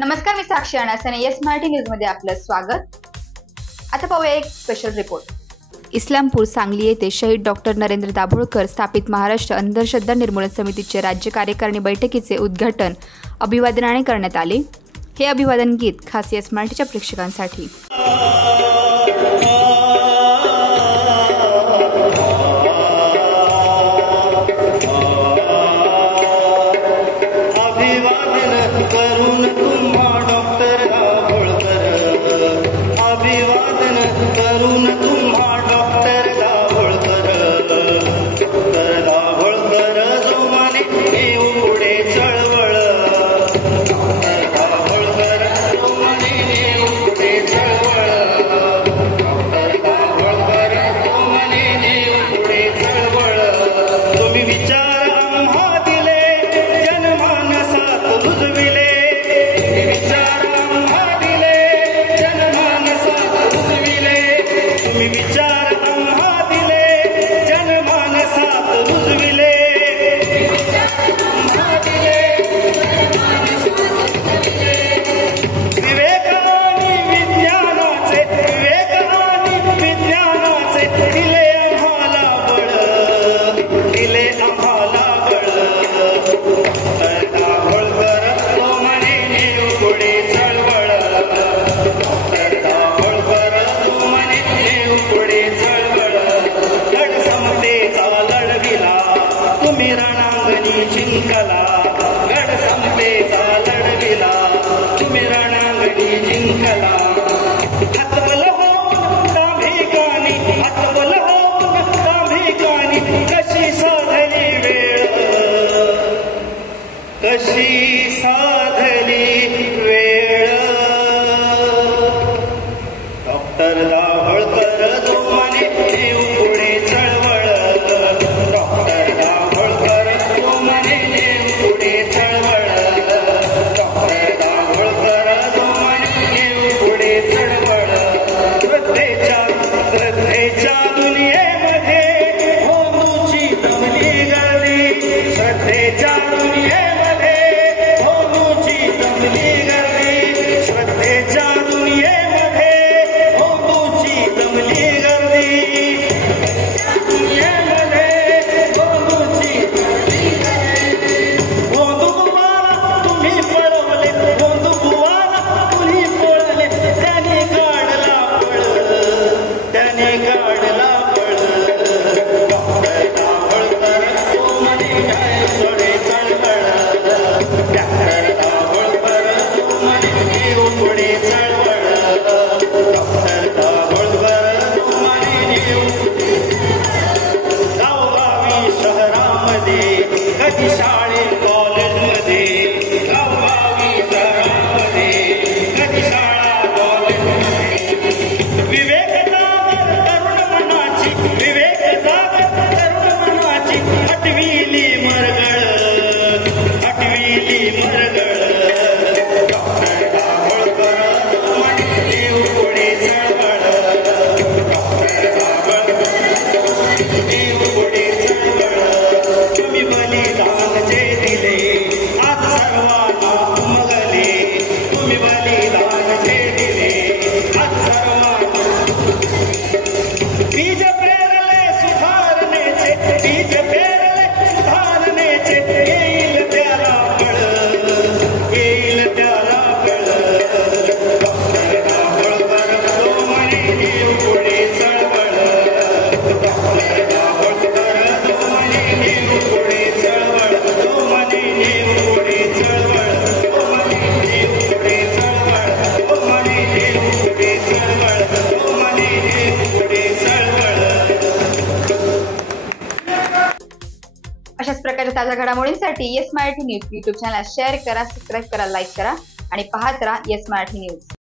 नमस्कार, मी साक्षी अनासने. Yes Marathi news मध्ये आपलं स्वागत. आता पाहूया एक स्पेशल रिपोर्ट. इस्लामपूर सांगली येथे शहीद डॉक्टर नरेंद्र दाभोळकर स्थापित महाराष्ट्र अंधश्रद्धा निर्मूलन समितीचे राज्य कार्यकारिणी बैठकीचे उद्घाटन अभिवादनाने करण्यात आले. हे अभिवादन गीत खास येस मराठीच्या प्रेक्षकांसाठी. कशी साधली वेळ डॉक्टर दाभोळकर जोमाने नेऊ पुढे चळवळ. डॉक्टर दाभोळकर जोमाने नेऊ पुढे चळवळ. डॉक्टर दाभोळकर जोमाने नेऊ पुढे चळवळ. श्रद्धेच्या दुनियेमध्ये होऊची जमली गर्दी. श्रद्धेच्या दुनियेमध्ये कधी शाळेत कॉलेजमध्ये गावगावी शहरामध्ये कधी शाळा कॉलेजमध्ये विवेक जागर तरुण मनाची विवेक जागर तरुण मनाची हटविली मरगळ हटविली मरगळ. डॉक्टर दाभोळकर म्हणे नेऊ पुढे चळवळ. डॉक्टर दाभोळकर नेऊ पुढे चळवळ. तुम्ही बलिदान जे दिले आज सर्वांना उमगले. तुम्ही बलिदान जे दिले आज सर्वांना बीज पेरले सुधारणेचे बीज पेरले सुधारणेचे. येईल त्याला फळ येईल त्याला फळ. डॉक्टर दाभोळकर तो म्हणे नेऊ पुढे चळवळ. डॉक्टर दाभोळकर तो म्हणे नेऊ पुढे चळवळ. तो म्हणे नेऊ पुढे चळवळ. तो म्हणे नेऊ पुढे चळवळ. तो म्हणे नेऊ पुढे चळवळ. तो म्हणे नेऊ पुढे चळवळ. अशाच प्रकारच्या ताज्या घडामोडींसाठी yes Marathi news YouTube channel share करा, सबस्क्राईब करा, लाईक करा आणि पाहत राहा येस मराठी न्यूज.